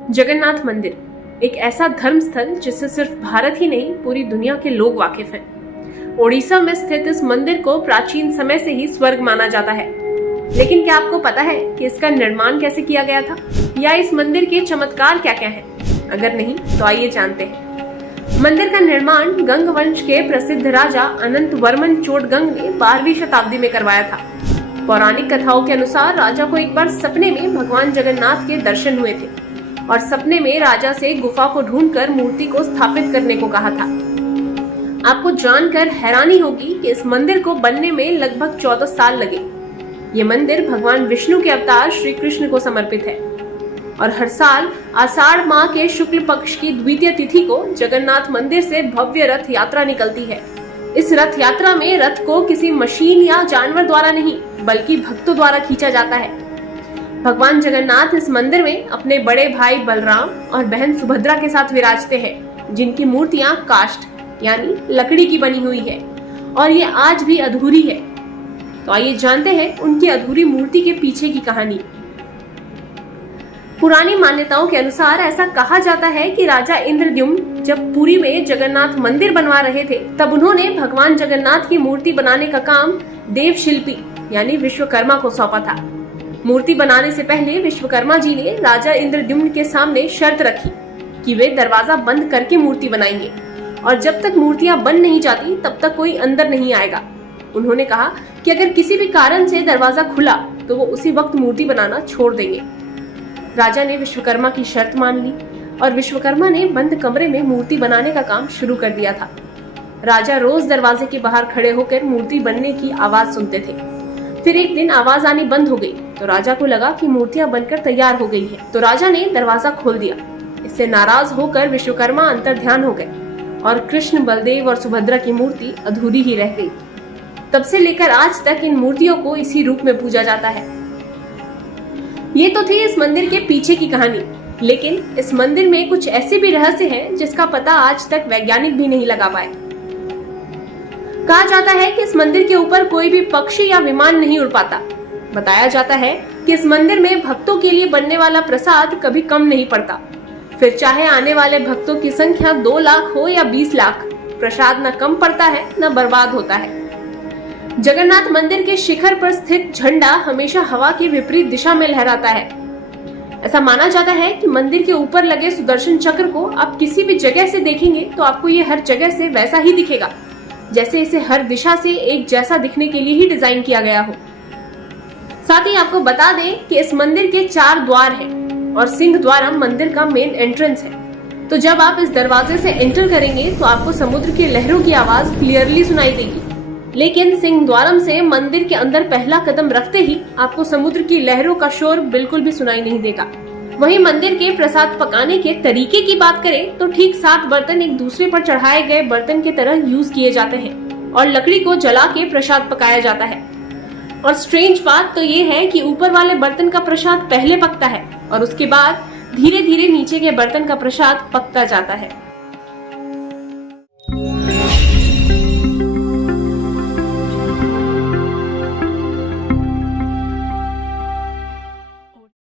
जगन्नाथ मंदिर एक ऐसा धर्म स्थल जिससे सिर्फ भारत ही नहीं पूरी दुनिया के लोग वाकिफ हैं। ओडिशा में स्थित इस मंदिर को प्राचीन समय से ही स्वर्ग माना जाता है। लेकिन क्या आपको पता है कि इसका निर्माण कैसे किया गया था या इस मंदिर के चमत्कार क्या क्या हैं? अगर नहीं तो आइए जानते हैं। मंदिर का निर्माण गंग वंश के प्रसिद्ध राजा अनंत वर्मन चोडगंग ने 12वीं शताब्दी में करवाया था। पौराणिक कथाओं के अनुसार राजा को एक बार सपने में भगवान जगन्नाथ के दर्शन हुए थे और सपने में राजा से गुफा को ढूंढकर मूर्ति को स्थापित करने को कहा था। आपको जानकर हैरानी होगी कि इस मंदिर को बनने में लगभग 14 साल लगे। ये मंदिर भगवान विष्णु के अवतार श्री कृष्ण को समर्पित है और हर साल आषाढ़ माह के शुक्ल पक्ष की द्वितीय तिथि को जगन्नाथ मंदिर से भव्य रथ यात्रा निकलती है। इस रथ यात्रा में रथ को किसी मशीन या जानवर द्वारा नहीं बल्कि भक्तों द्वारा खींचा जाता है। भगवान जगन्नाथ इस मंदिर में अपने बड़े भाई बलराम और बहन सुभद्रा के साथ विराजते हैं, जिनकी मूर्तियां काष्ठ यानी लकड़ी की बनी हुई है और ये आज भी अधूरी है। तो आइए जानते हैं उनकी अधूरी मूर्ति के पीछे की कहानी। पुरानी मान्यताओं के अनुसार ऐसा कहा जाता है कि राजा इंद्रद्युम्न जब पुरी में जगन्नाथ मंदिर बनवा रहे थे, तब उन्होंने भगवान जगन्नाथ की मूर्ति बनाने का काम देव शिल्पी यानी विश्वकर्मा को सौंपा था। मूर्ति बनाने से पहले विश्वकर्मा जी ने राजा इंद्रद्युम्न के सामने शर्त रखी कि वे दरवाजा बंद करके मूर्ति बनाएंगे और जब तक मूर्तियां बन नहीं जाती तब तक कोई अंदर नहीं आएगा। उन्होंने कहा कि अगर किसी भी कारण से दरवाजा खुला तो वो उसी वक्त मूर्ति बनाना छोड़ देंगे। राजा ने विश्वकर्मा की शर्त मान ली और विश्वकर्मा ने बंद कमरे में मूर्ति बनाने का काम शुरू कर दिया था। राजा रोज दरवाजे के बाहर खड़े होकर मूर्ति बनने की आवाज सुनते थे। फिर एक दिन आवाज आनी बंद हो गई तो राजा को लगा कि मूर्तियां बनकर तैयार हो गई है, तो राजा ने दरवाजा खोल दिया। इससे नाराज होकर विश्वकर्मा अंतर ध्यान हो गए और कृष्ण, बलदेव और सुभद्रा की मूर्ति अधूरी ही रह गई। तब से लेकर आज तक इन मूर्तियों को इसी रूप में पूजा जाता है। ये तो थी इस मंदिर के पीछे की कहानी, लेकिन इस मंदिर में कुछ ऐसे भी रहस्य हैं जिसका पता आज तक वैज्ञानिक भी नहीं लगा पाए। कहा जाता है कि इस मंदिर के ऊपर कोई भी पक्षी या विमान नहीं उड़ पाता। बताया जाता है कि इस मंदिर में भक्तों के लिए बनने वाला प्रसाद कभी कम नहीं पड़ता। फिर चाहे आने वाले भक्तों की संख्या 2 लाख हो या 20 लाख, प्रसाद न कम पड़ता है न बर्बाद होता है। जगन्नाथ मंदिर के शिखर पर स्थित झंडा हमेशा हवा की विपरीत दिशा में लहराता है। ऐसा माना जाता है कि मंदिर के ऊपर लगे सुदर्शन चक्र को आप किसी भी जगह से देखेंगे तो आपको ये हर जगह से वैसा ही दिखेगा, जैसे इसे हर दिशा से एक जैसा दिखने के लिए ही डिजाइन किया गया हो। साथ ही आपको बता दें कि इस मंदिर के 4 द्वार हैं और सिंह द्वारम मंदिर का मेन एंट्रेंस है। तो जब आप इस दरवाजे से एंटर करेंगे तो आपको समुद्र की लहरों की आवाज क्लियरली सुनाई देगी, लेकिन सिंह द्वारम से मंदिर के अंदर पहला कदम रखते ही आपको समुद्र की लहरों का शोर बिल्कुल भी सुनाई नहीं देगा। वहीं मंदिर के प्रसाद पकाने के तरीके की बात करें तो ठीक 7 बर्तन एक दूसरे पर चढ़ाए गए बर्तन की तरह यूज किए जाते हैं और लकड़ी को जला के प्रसाद पकाया जाता है। और स्ट्रेंज बात तो ये है कि ऊपर वाले बर्तन का प्रसाद पहले पकता है और उसके बाद धीरे धीरे नीचे के बर्तन का प्रसाद पकता जाता है।